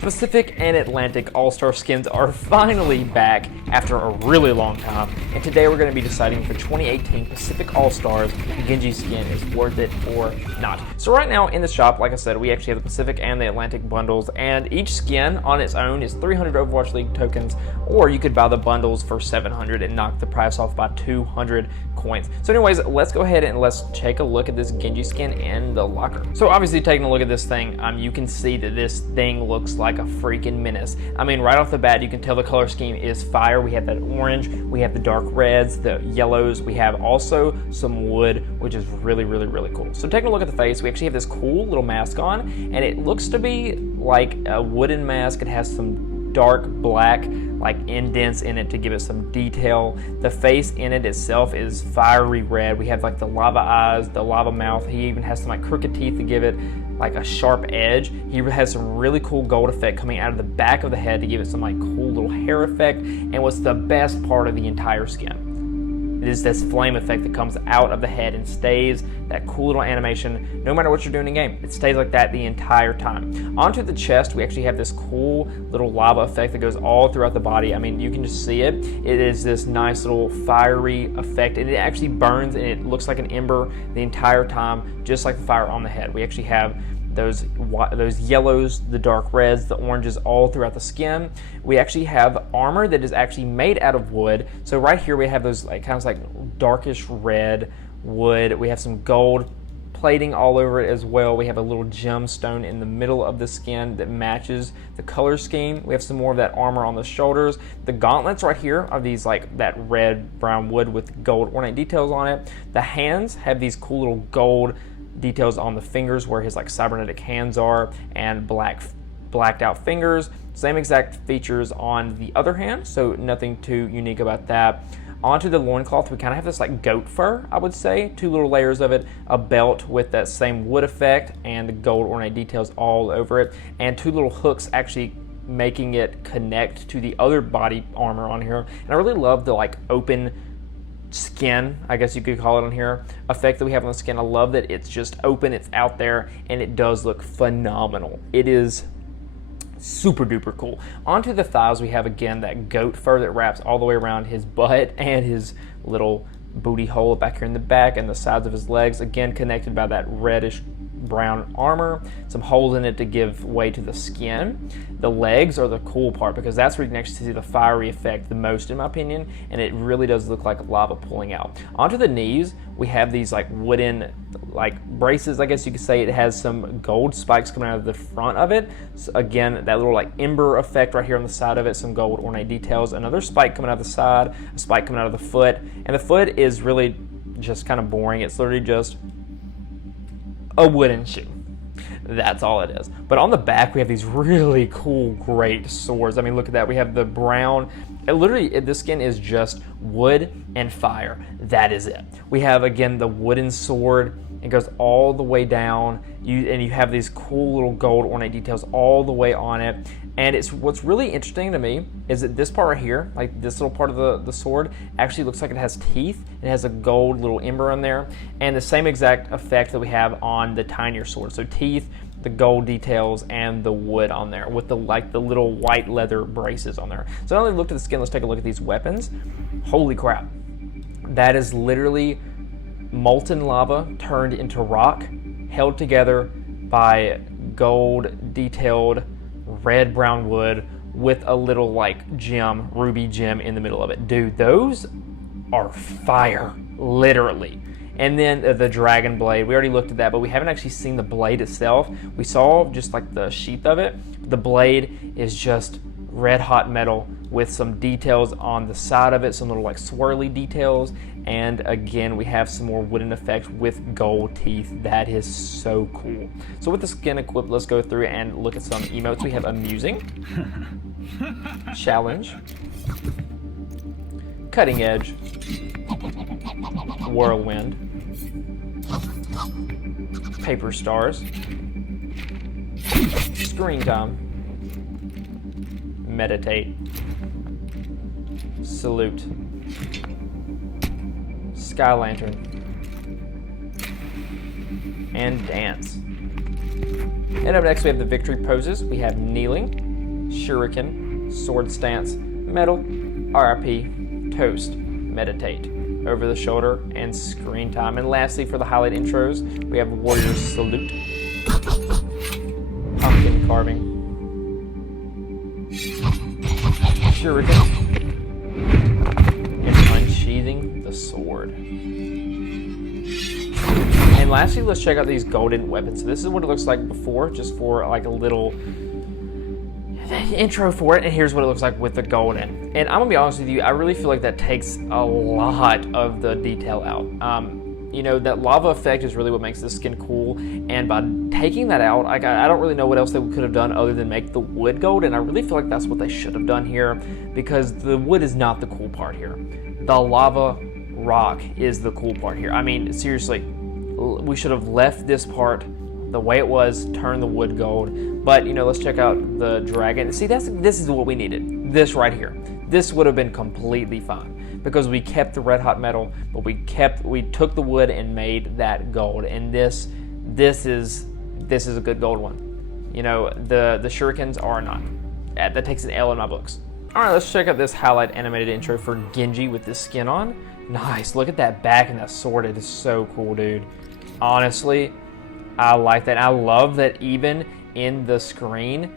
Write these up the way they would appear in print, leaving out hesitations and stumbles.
Pacific and Atlantic All-Star skins are finally back after a really long time, and today we're going to be deciding if the 2018 Pacific All-Stars Genji skin is worth it or not. So right now in the shop, like I said, we actually have the Pacific and the Atlantic bundles, and each skin on its own is 300 Overwatch League tokens, or you could buy the bundles for 700 and knock the price off by 200 coins. So anyways, let's go ahead and let's take a look at this Genji skin in the locker. So obviously taking a look at this thing, you can see that this thing looks like a freaking menace. I mean, right off the bat, you can tell the color scheme is fire. We have that orange, we have the dark reds, the yellows, we have also some wood, which is really, really, really cool. So taking a look at the face, we actually have this cool little mask on, and it looks to be like a wooden mask. It has some dark black like indents in it to give it some detail. The face in it itself is fiery red. We have like the lava eyes, the lava mouth. He even has some like crooked teeth to give it like a sharp edge. He has some really cool gold effect coming out of the back of the head to give it some like cool little hair effect. And what's the best part of the entire skin? It is this flame effect that comes out of the head and stays, that cool little animation, no matter what you're doing in game. It stays like that the entire time. Onto the chest, we actually have this cool little lava effect that goes all throughout the body. I mean, you can just see it. It is this nice little fiery effect, and it actually burns, and it looks like an ember the entire time, just like the fire on the head. We actually have those yellows, the dark reds, the oranges all throughout the skin. We actually have armor that is actually made out of wood. So right here we have those like kind of like darkish red wood. We have some gold plating all over it as well. We have a little gemstone in the middle of the skin that matches the color scheme. We have some more of that armor on the shoulders. The gauntlets right here are these like that red brown wood with gold ornate details on it. The hands have these cool little gold details on the fingers where his like cybernetic hands are, and blacked out fingers. Same exact features on the other hand, so nothing too unique about that. Onto the loincloth, we kind of have this like goat fur, I would say. 2 little layers of it, a belt with that same wood effect and the gold ornate details all over it, and 2 little hooks actually making it connect to the other body armor on here. And I really love the like open skin, I guess you could call it on here, effect that we have on the skin. I love that it's just open, it's out there, and it does look phenomenal. It is super duper cool. Onto the thighs, we have again that goat fur that wraps all the way around his butt and his little booty hole back here in the back, and the sides of his legs, again connected by that reddish brown armor, some holes in it to give way to the skin. The legs are the cool part because that's where you can actually see the fiery effect the most in my opinion, and it really does look like lava pulling out. Onto the knees, we have these like wooden like braces, I guess you could say. It has some gold spikes coming out of the front of it. So again, that little like ember effect right here on the side of it, some gold ornate details, another spike coming out of the side, a spike coming out of the foot, and the foot is really just kind of boring. It's literally just a wooden shoe. That's all it is. But on the back, we have these really cool, great swords. I mean, look at that. We have the brown. This skin is just wood and fire. That is it. We have, again, the wooden sword. It goes all the way down. And you have these cool little gold ornate details all the way on it. And what's really interesting to me is that this part right here, like this little part of the sword, actually looks like it has teeth. It has a gold little ember in there, and the same exact effect that we have on the tinier sword. So teeth, the gold details, and the wood on there with the little white leather braces on there. So now that we've looked at the skin, let's take a look at these weapons. Holy crap. That is literally molten lava turned into rock, held together by gold detailed red brown wood with a little like gem, ruby gem in the middle of it. Dude, those are fire, literally. And then the dragon blade, we already looked at that, but we haven't actually seen the blade itself. We saw just like the sheath of it. The blade is just red hot metal with some details on the side of it, some little like swirly details, and again we have some more wooden effects with gold teeth. That is so cool. So with the skin equipped, let's go through and look at some emotes. We have amusing, challenge, cutting edge, whirlwind, paper stars, screen time, meditate, salute, sky lantern, and dance. And up next we have the victory poses. We have kneeling, Shuriken, Sword Stance, Metal, RIP, Toast, Meditate, Over the Shoulder, and Screen Time. And lastly, for the highlight intros, we have Warrior's Salute, Pumpkin Carving, Shuriken, and Unsheathing the Sword. And lastly, let's check out these golden weapons. So this is what it looks like before, just for like a little intro for it, and here's what it looks like with the golden. And I'm gonna be honest with you, I really feel like that takes a lot of the detail out. You know, that lava effect is really what makes this skin cool, and by taking that out, I don't really know what else they could have done other than make the wood gold, and I really feel like that's what they should have done here, because the wood is not the cool part here. The lava rock is the cool part here. I mean, seriously, we should have left this part the way it was, turn the wood gold. But, you know, let's check out the dragon. See, this is what we needed. This right here. This would have been completely fine because we kept the red hot metal, but we took the wood and made that gold. And this is a good gold one. You know, the shurikens are not. That takes an L in my books. All right, let's check out this highlight animated intro for Genji with this skin on. Nice. Look at that back and that sword. It is so cool, dude. Honestly, I like that. I love that even in the screen,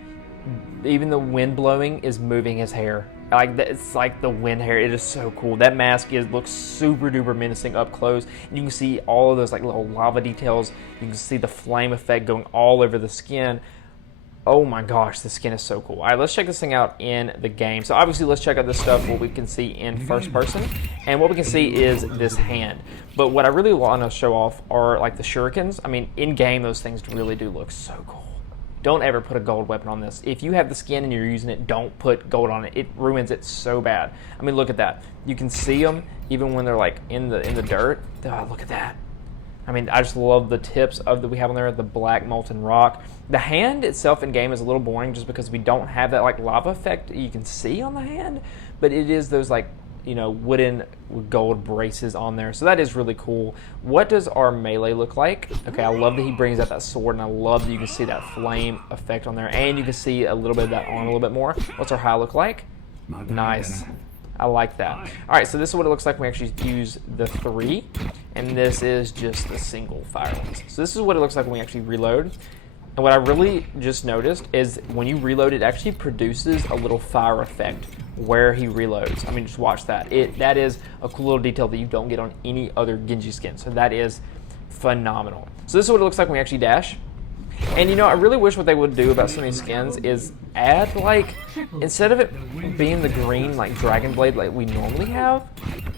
even the wind blowing is moving his hair. Like it's like the wind hair. It is so cool. That mask looks super duper menacing up close. And you can see all of those like little lava details. You can see the flame effect going all over the skin. Oh my gosh, the skin is so cool. All right, let's check this thing out in the game. So obviously, let's check out this stuff, what we can see in first person. And what we can see is this hand. But what I really want to show off are like the shurikens. I mean, in game, those things really do look so cool. Don't ever put a gold weapon on this. If you have the skin and you're using it, don't put gold on it. It ruins it so bad. I mean, look at that. You can see them even when they're like in the dirt. Oh, look at that. I mean, I just love the tips that we have on there, the black molten rock. The hand itself in game is a little boring just because we don't have that like lava effect you can see on the hand, but it is those like, you know, wooden gold braces on there. So that is really cool. What does our melee look like? Okay, I love that he brings out that sword, and I love that you can see that flame effect on there, and you can see a little bit of that arm a little bit more. What's our high look like? Nice. I like that. All right, so this is what it looks like when we actually use the 3, and this is just the single fire ones. So this is what it looks like when we actually reload. And what I really just noticed is when you reload, it actually produces a little fire effect where he reloads. I mean, just watch that. That is a cool little detail that you don't get on any other Genji skin. So that is phenomenal. So this is what it looks like when we actually dash. And you know, I really wish what they would do about some of these skins is add like, instead of it being the green like dragon blade like we normally have,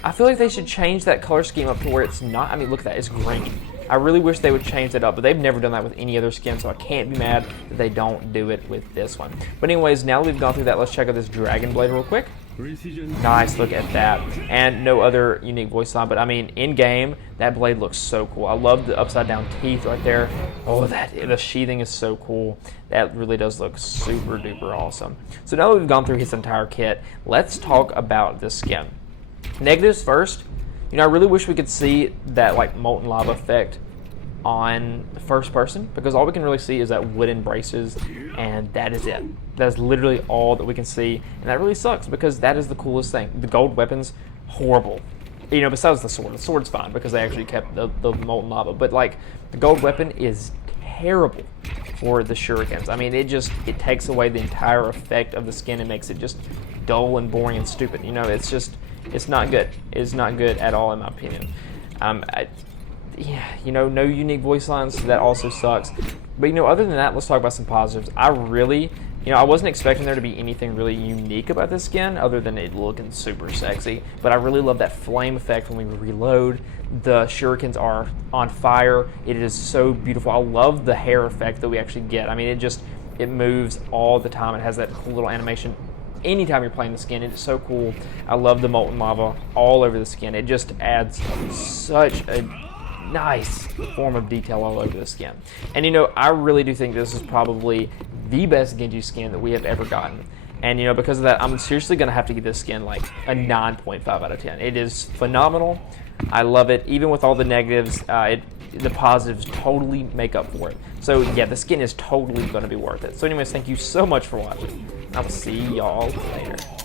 I feel like they should change that color scheme up to where it's not. I mean, look at that, it's green. I really wish they would change that up, but they've never done that with any other skin, so I can't be mad that they don't do it with this one. But anyways, now that we've gone through that, let's check out this dragon blade real quick. Nice, look at that. And no other unique voice line, but I mean, in game, that blade looks so cool. I love the upside down teeth right there. Oh, the sheathing is so cool. That really does look super duper awesome. So now that we've gone through his entire kit, let's talk about this skin. Negatives first. You know, I really wish we could see that like molten lava effect on the first person, because all we can really see is that wooden braces, and that is it. That's literally all that we can see, and that really sucks because that is the coolest thing. The gold weapons, horrible. You know, besides the sword. The sword's fine because they actually kept the molten lava, but like the gold weapon is terrible for the shurikens. I mean, it takes away the entire effect of the skin and makes it just dull and boring and stupid. You know, it's not good. It's not good at all in my opinion. Yeah, you know, no unique voice lines, so that also sucks. But, you know, other than that, let's talk about some positives. I wasn't expecting there to be anything really unique about this skin other than it looking super sexy. But I really love that flame effect when we reload. The shurikens are on fire. It is so beautiful. I love the hair effect that we actually get. I mean, it moves all the time. It has that cool little animation. Anytime you're playing the skin, it is so cool. I love the molten lava all over the skin. It just adds such a nice form of detail all over the skin. And you know, I really do think this is probably the best Genji skin that we have ever gotten. And you know, because of that, I'm seriously going to have to give this skin like a 9.5 out of 10. It is phenomenal. I love it. Even with all the negatives, the positives totally make up for it. So yeah, the skin is totally going to be worth it. So anyways, thank you so much for watching. I will see y'all later.